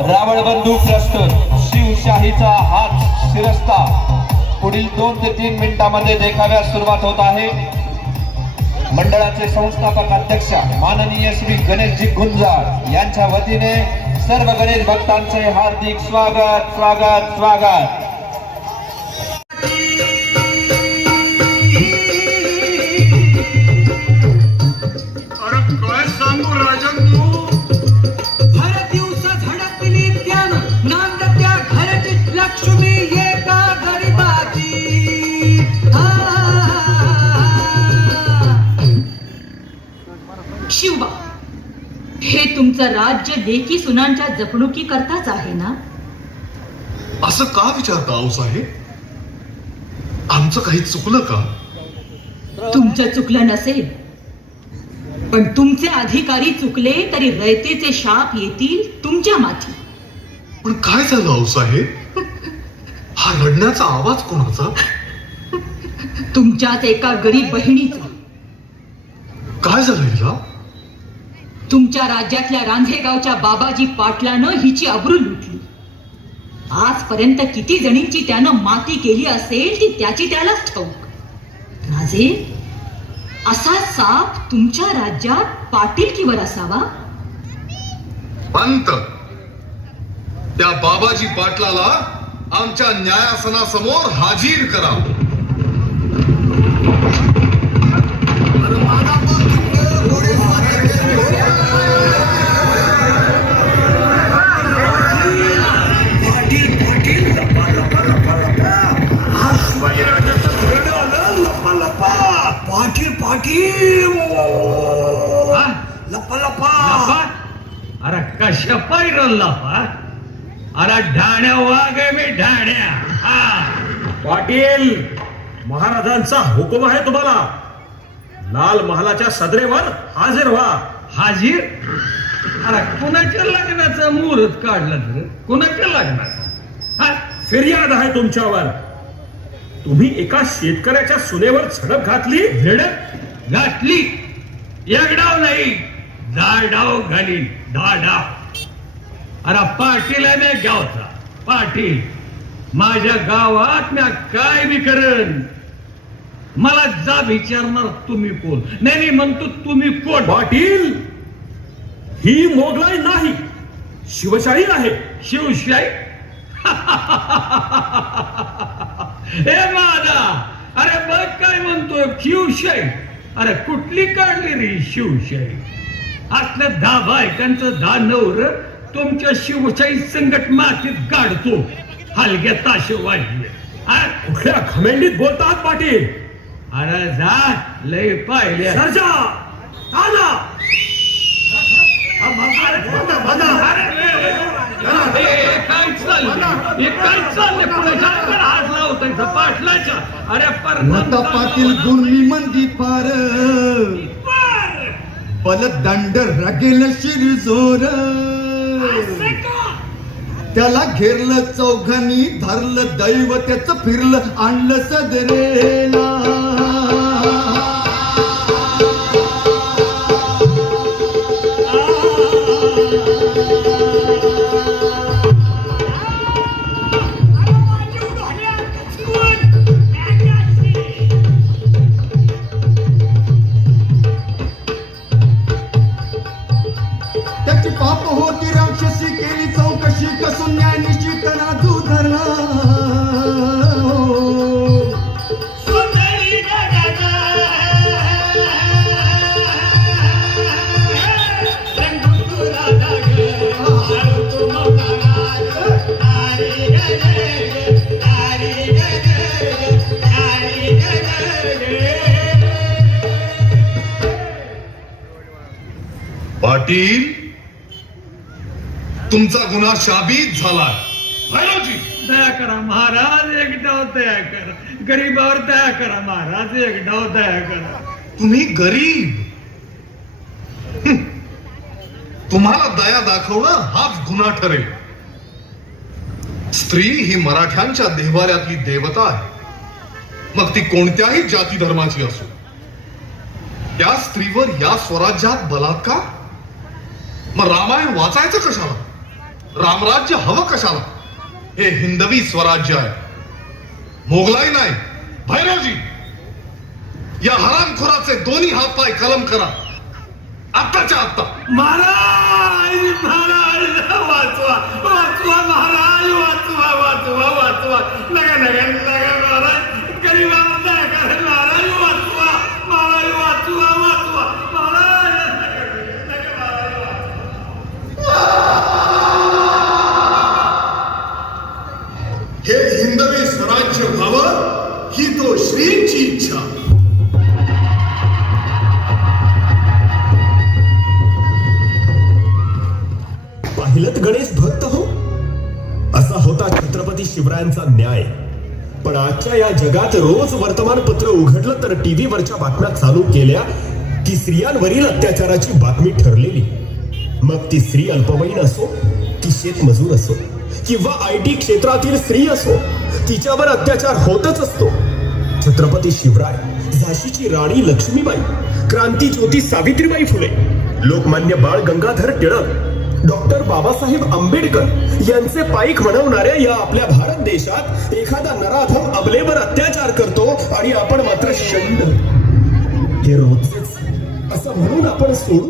रावळ बंधू प्रस्तुत शिवशाहीचा हात शिरस्ता. पुढील दोन ते तीन मिनिटांमध्ये देखाव्यास सुरुवात होत आहे. मंडळाचे संस्थापक अध्यक्ष माननीय श्री गणेशजी गुंजाळ यांच्या वतीने सर्व गणेश भक्तांचे हार्दिक स्वागत स्वागत स्वागत. तुमचं राज्य लेकी सुनांच्या जपणुकी करताच आहे ना? असं का विचारता आहो साहेब? आमचं काही चुकलं का? तुमचं चुकलं नसेल. पण तुमचे अधिकारी चुकले तरी रयतेचे शाप येतील तुमच्या माथी. पण काय झालं आहो साहेब? हा रडण्याचा आवाज कोणाचा? तुमच्याच एका गरीब बहिणीचा. काय झालं हिला? तुमच्या राज्यातल्या रांझेगावच्या बाबाजी पाटलानं हिची अब्रू लुटली. आजपर्यंत किती जणींची त्यानं माती केली असेल ती त्याची त्यालाच ठाऊक. राजे असा साप तुमच्या राज्यात पाटीलकीवर असावा? पंत त्या बाबाजी पाटलाला आमच्या न्यायासनासमोर हाजीर करा अरे कशा पाहिलं लपा अरे ढाण्या वाघ आहे मी ढाण्या. हा. पाटील महाराजांचा हुकुम आहे तुम्हाला. लाल महालाच्या सदरेवर हाजीर व्हा. हाजीर? अरे कुणाच्या लग्नाचा मुहूर्त काढला तर? कुणाच्या लग्नाचा? हा? फिर्याद आहे तुमच्यावर. तुम्ही एका शेतकऱ्याच्या सुनेवर झडप घातली? झडप घातली? एक डाव नाही. दहा डाव घालीन डाव अरे पाटील आहे मी गावचा पाटील. माझ्या गावात मी काय बी करेन? मला जा विचारणार तुम्ही कोण? नाही नाही म्हणतो तुम्ही कोण? पाटील ही मोगलाई नाही शिवशाही आहे. शिवशाही? हे माझा अरे बघ काय म्हणतोय शिवशाही. अरे कुठली काढली रे शिवशाही? असलं दहा बायकांचं दहा नवर तुमच्या शिवशाही संकट मातीत गाडतो हलग्या ताशे हा? कुठल्या खमेंडीत बोलतात पाटील अरे जा लय पाहिले सर्जा काय हे कुणाच्या हात इथं पाटलाच्या अरे पाटील गुणली मंदी पार पलदंड रगेल जोर. त्याला घेरलं चौघांनी धरलं दैव त्याच फिरलं आणलं सदरेला. कसून निश्चित राजू धरला. पाटील तुमचा गुन्हा शाबित झाला. दया करा महाराज एक डाव दया करा. गरीबावर दया करा महाराज एक डाव दया करा. तुम्ही गरीब. तुम्हाला दया दाखवणं हाच गुन्हा ठरेल. स्त्री ही मराठ्यांच्या देवाऱ्यातली देवता आहे. मग ती कोणत्याही जाती धर्माची असो. त्या स्त्रीवर या स्वराज्यात बलात्कार? मग रामायण वाचायचं कशाला? रामराज्य हवं कशाला? हे हिंदवी स्वराज्य आहे. मोगलाई नाही भैरवजी. या हरामखोराचे दोन्ही हात पाय कलम करा. आत्ताच्या आत्ता. महाराज! गणेश भक्त हो? असा होता छत्रपती शिवरायांचा न्याय. पण आजच्या या जगात रोज वर्तमानपत्र उघडलं तर टीव्हीवरच्या बातम्या चालू केल्या की स्त्रियांवरील अत्याचाराची बातमी ठरलेली. मग ती स्त्री अल्पवयीन असो की शेतमजूर असो किंवा आय टी क्षेत्रातील स्त्री असो तिच्यावर अत्याचार होतच असतो. छत्रपती शिवराय झाशीची राणी लक्ष्मीबाई क्रांती ज्योती सावित्रीबाई फुले लोकमान्य बाळ गंगाधर टिळक डॉक्टर बाबासाहेब आंबेडकर यांचे पाईक म्हणवणाऱ्या या आपल्या भारत देशात एखादा नराधम अबलेवर अत्याचार करतो आणि आपण मात्र शंड हे रोजच. असं म्हणून आपण सोडू